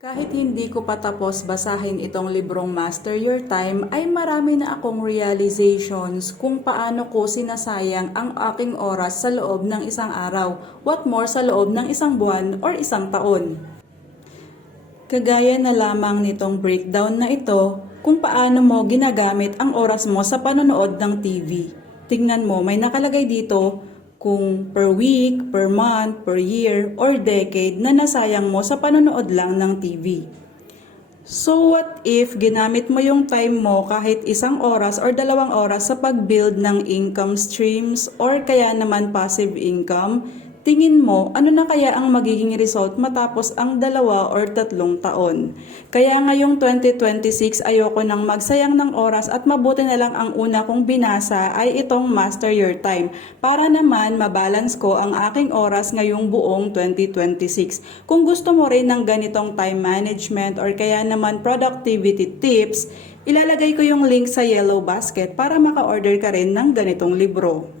Kahit hindi ko pa tapos basahin itong librong Master Your Time, ay marami na akong realizations kung paano ko sinasayang ang aking oras sa loob ng isang araw, what more sa loob ng isang buwan or isang taon. Kagaya na lamang nitong breakdown na ito kung paano mo ginagamit ang oras mo sa panonood ng TV. Tingnan mo, may nakalagay dito kung per week, per month, per year, or decade na nasayang mo sa panonood lang ng TV. So what if ginamit mo yung time mo kahit isang oras or 2 oras sa pag-build ng income streams or kaya naman passive income? Tingin mo, ano na kaya ang magiging result matapos ang 2 or 3 taon? Kaya ngayong 2026 ayoko nang magsayang ng oras at mabuti na lang ang una kong binasa ay itong Master Your Time para naman mabalance ko ang aking oras ngayong buong 2026. Kung gusto mo rin ng ganitong time management or kaya naman productivity tips, ilalagay ko yung link sa yellow basket para maka-order ka rin ng ganitong libro.